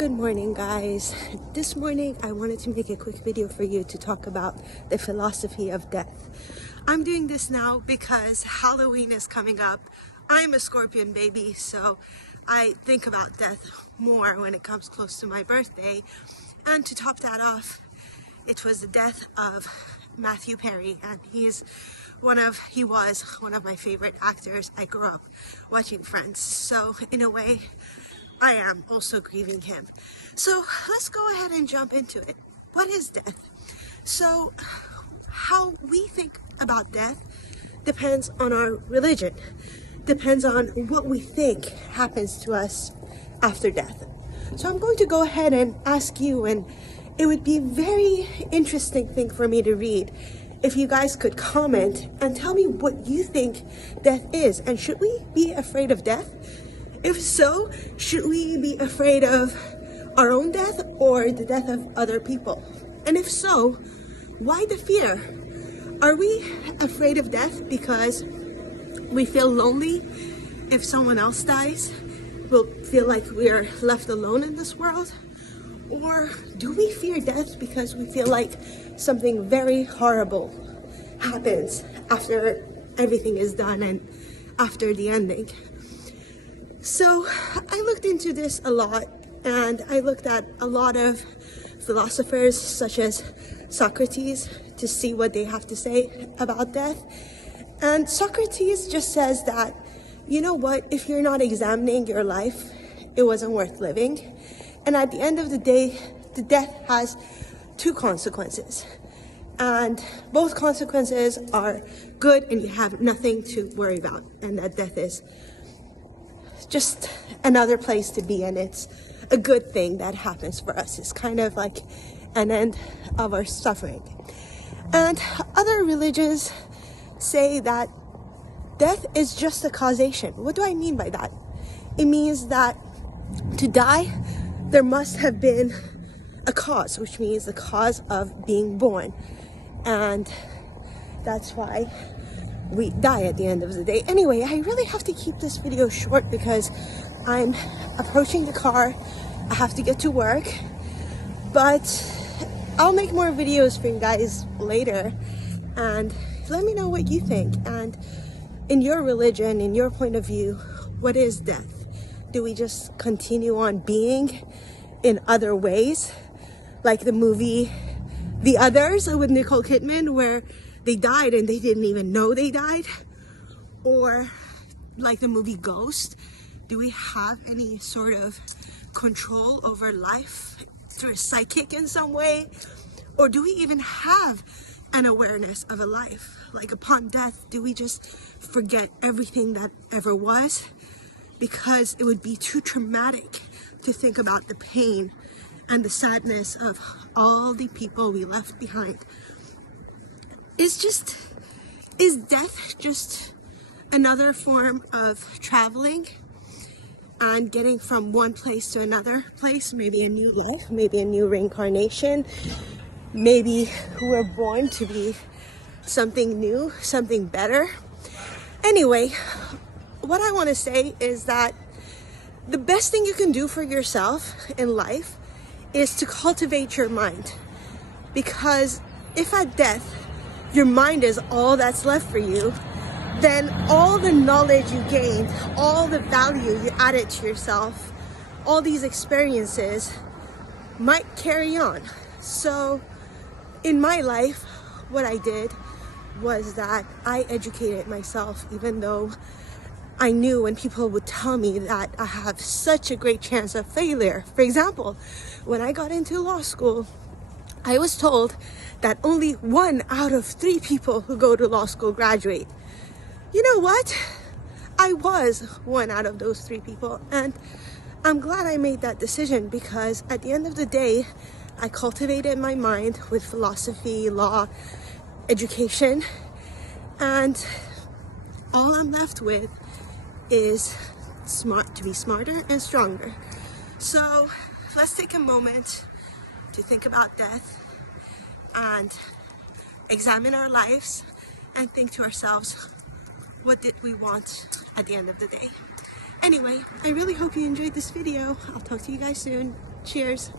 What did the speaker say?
Good morning, guys. This morning I wanted to make a quick video for you to talk about the philosophy of death. I'm doing this now because Halloween is coming up. I'm a Scorpion baby, so I think about death more when it comes close to my birthday. And to top that off, it was the death of Matthew Perry, and he was one of my favorite actors. I grew up watching Friends, so in a way I am also grieving him. So let's go ahead and jump into it. What is death? So how we think about death depends on our religion, depends on what we think happens to us after death. So I'm going to go ahead and ask you, and it would be a very interesting thing for me to read if you guys could comment and tell me what you think death is, and should we be afraid of death? If so, should we be afraid of our own death or the death of other people? And if so, why the fear? Are we afraid of death because we feel lonely if someone else dies? We'll feel like we're left alone in this world? Or do we fear death because we feel like something very horrible happens after everything is done and after the ending? So I looked into this a lot, and I looked at a lot of philosophers such as Socrates to see what they have to say about death. And Socrates just says that, you know what, if you're not examining your life, it wasn't worth living. And at the end of the day, the death has two consequences. And both consequences are good, and you have nothing to worry about. And that death is just another place to be, and it's a good thing that happens for us. It's kind of like an end of our suffering. And other religions say that death is just a causation. What do I mean by that? It means that to die, there must have been a cause, which means the cause of being born. And that's why we die at the end of the day. Anyway, I really have to keep this video short because I'm approaching the car. I have to get to work, but I'll make more videos for you guys later, and let me know what you think. And in your religion, in your point of view, what is death? Do we just continue on being in other ways, like the movie The Others with Nicole Kidman, where they died and they didn't even know they died? Or like the movie Ghost, do we have any sort of control over life through a psychic in some way? Or do we even have an awareness of a life? Like upon death, do we just forget everything that ever was? Because it would be too traumatic to think about the pain and the sadness of all the people we left behind. Is death just another form of traveling and getting from one place to another place? Maybe a new life, maybe a new reincarnation. Maybe we're born to be something new, something better. Anyway, what I want to say is that the best thing you can do for yourself in life is to cultivate your mind. Because if at death, your mind is all that's left for you, then all the knowledge you gained, all the value you added to yourself, all these experiences might carry on. So in my life, what I did was that I educated myself, even though I knew when people would tell me that I have such a great chance of failure. For example, when I got into law school, I was told that only 1 out of 3 people who go to law school graduate. You know what? I was 1 out of those 3 people, and I'm glad I made that decision, because at the end of the day, I cultivated my mind with philosophy, law, education, and all I'm left with is to be smarter and stronger. So let's take a moment to think about death and examine our lives and think to ourselves, what did we want at the end of the day? Anyway, I really hope you enjoyed this video. I'll talk to you guys soon. Cheers.